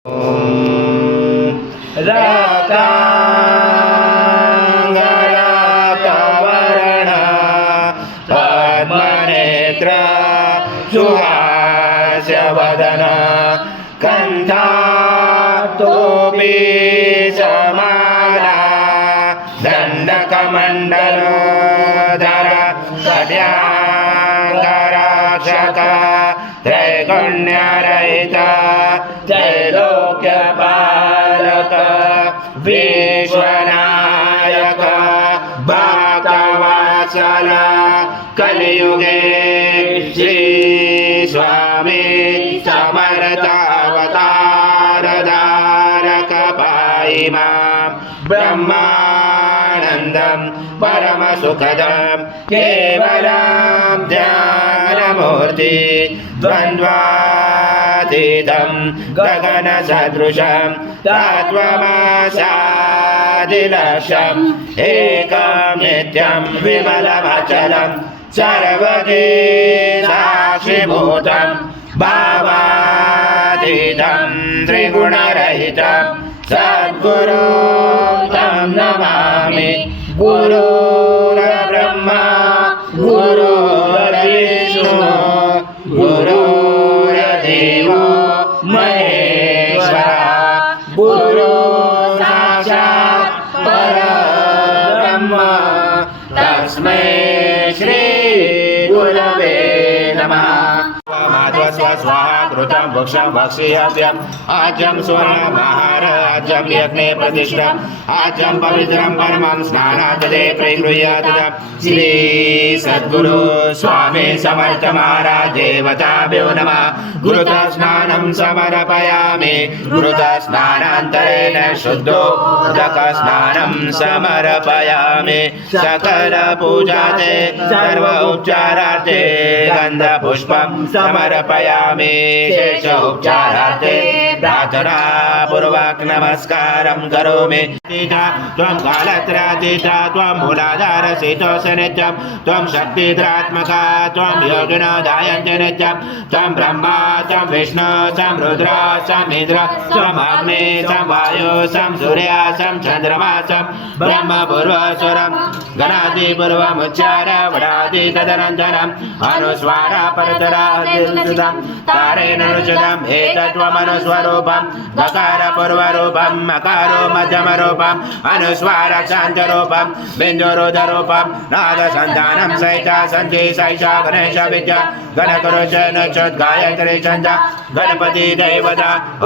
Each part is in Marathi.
रक्तांगरातवर्ण पद्मनेत्र सुहास्यवदन कंठातोपि समाला दण्डकमण्डलोदर कट्याङ्गरक्षक त्रैगुण्यरहित त्रैलोक्यपालक विश्वनायक भक्तवत्सल कलियुगे श्री स्वामी समर्थावतारधारक पाहि मां ब्रह्मानन्दं परमसुखदं केवलं ज्ञानमूर्ति द्वन्द्वातीतं गगनसदृशं तत्त्वमसादिलक्ष्यम् एकं नित्यं विमलमचलं सर्वदि साक्षिभूतं भावातीतं त्रिगुणरहितं सद्गुरुं तं नमामि। गुरुर्ब्रह्मा गुरुर्विष्णु गुरुर्देवो महेश्वरः गुरु साक्षात् परब्रह्म तस्मै श्री गुरवे नमः। स्वाहा कृतं भक्षं भक्षेयम् आज्यं स्वर्णमहाराज्यं यज्ञे प्रतिष्ठम् आज्यं पवित्रं परमं स्नानाददे प्रगृह्यात् श्री सद्गुरु स्वामी समर्थ महाराज देवताभ्यो नमः। गुरुतः स्नानं समर्पयामि गुरुतः स्नानान्तरेण शुद्धोदक स्नानं समर्पयामि सकल पूजाते सर्व उपचारार्थे गन्धपुष्पं समर्पयामि शेष उपचारार्थे प्रार्थना पूर्वक नमस्कारं करोमि। त्वं कालत्रतीता त्वं मूलाधारसितोऽसि नित्यं त्वं शक्तिधरात्मका त्वं योगिनो ध्यायन्ति नित्यं त्वं ब्रह्मा त्वं विष्णु त्वं रुद्र त्वं इन्द्र त्वं अग्नि त्वं वायु त्वं सूर्य त्वं चन्द्रमा त्वं ब्रह्म पूर्वस्वरं गणादिपूर्वमुच्चार वडादि तदनन्तरम् अनुस्वार परतरादिर्जुतं तारेण नुचितम् एतत्त्वमनुस्वरूपं गकारपूर्वरूपं मकारो मध्यमरूपम् अनुस्वारक्षान्तरूपं बिन्दुरुदरूपं नादसन्धानं सहिता सन्ति सैषा गणेश विद्या गणकरुच नक्षोद्गायत्री छन्द गणपति देवता ॐ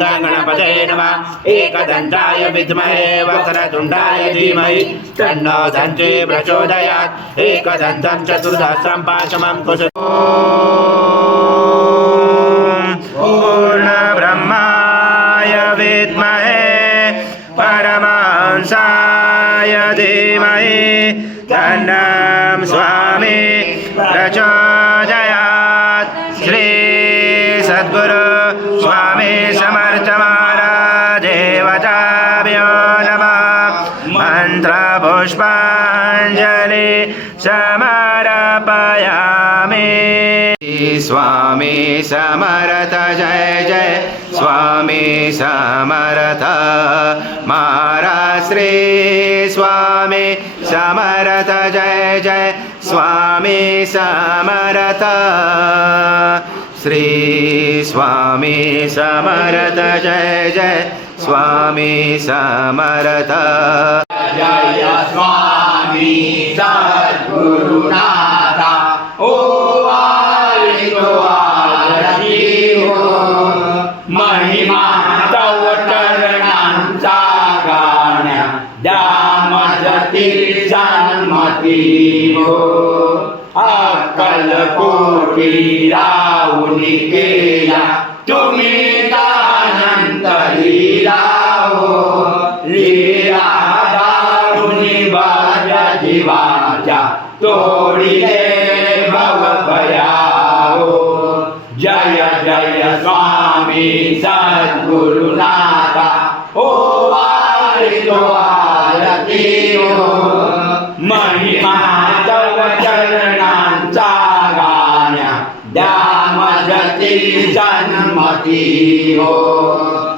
गणपतये नमः। एकदन्ताय विद्महे वक्रतुण्डाय धीमहि तन्नो दन्ती प्रचोदयात् एकदन्तं चतुर्दशं पाशमं कुशलम्। पूर्णब्रह्माय विद्महे परमहंसाय धीमहि तन्नं स्वामी प्रचोदयात् श्री सद्गुरु स्वामी समर्थ महाराज देवताभ्यो नमः। मन्त्रपुष्पाञ्जलि समर्पयामि। स्वामी समर्थ जय जय स्वामी समर्थ महाराज श्री स्वामी समर्थ जय जय स्वामी समर्थ श्री स्वामी समर्थ जय जय स्वामी समर्थ। जय स्वामी सद्गुरुनाथा ओ महिमा तव चरणांचा गाण्या द्यामजती सन्मती हो अक्कलकोटी राहुनी केला तुम्ही दानंत लीला हो लीला दारुणी बाजा जीवाच्या तोडिले भव भया हो। जय जय स्वामी सद्गुरुनाथा ओ आरती हो महिमा तव चरणांचा गाण्या द्यामजती जन्म माती हो